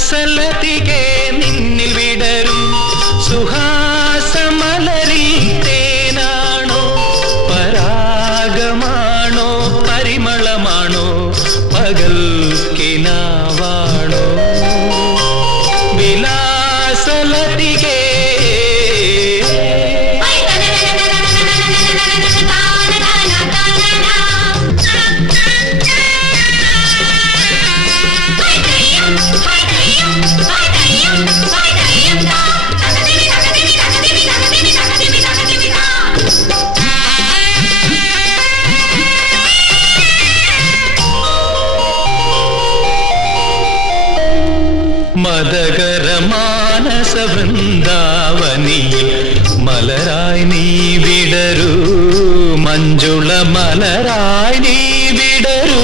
വിലാസലതികെ നിന്നിൽ വിടരും സുഹാസമലരിൽ തേനാണോ പരാഗമാണോ പരിമളമാണോ പകൽ കിനാവാണോ വിലാസലതികെ മദകര മാനസ വൃന്ദാവനിയിൽ മലരായി നീ വിടരൂ മഞ്ജുള മലരായി നീ വിടരൂ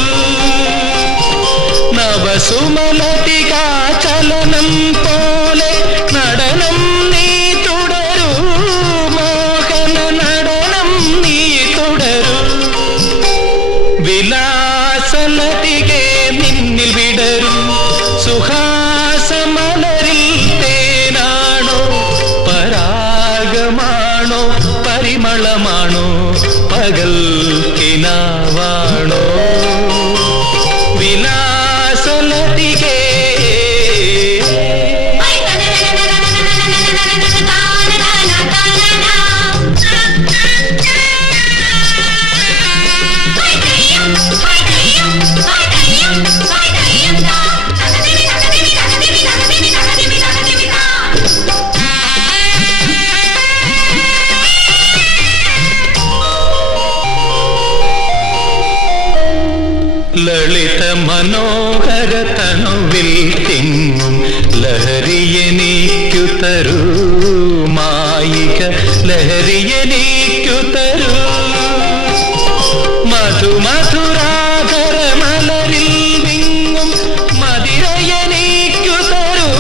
നവസുമലതികാ ചലനം പോലെ നടനം നീ തുടരൂ മോഹന നടനം നീ തുടരൂ വിലാസലതികെ നിന്നിൽ വിടരും സുഹാസമലരിൽ തേനാണോ പരാഗമാണോ പരിമളമാണോ പകൽ കിനാവാണോ വിലാസലതികെ ലളിത മനോഹര തണുവിൽ തിങ്ങും ലഹരിയെനിക്കു തരൂ മായിക ലഹരിയെനിക്കു തരൂ മധുമധുരാധര മലരിൽ വിങ്ങും മതിരയെനിക്കു തരൂ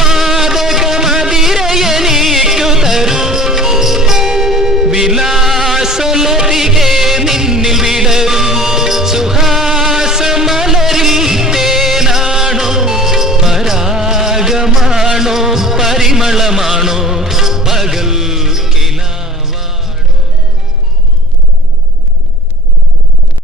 മാദക മതിരയെനിക്കു തരൂ വിലാസലതികെ നിന്നിൽ വിടരും സുഹാസമലരിൽ തേനാണോ പരാഗമാണോ പരിമളമാണോ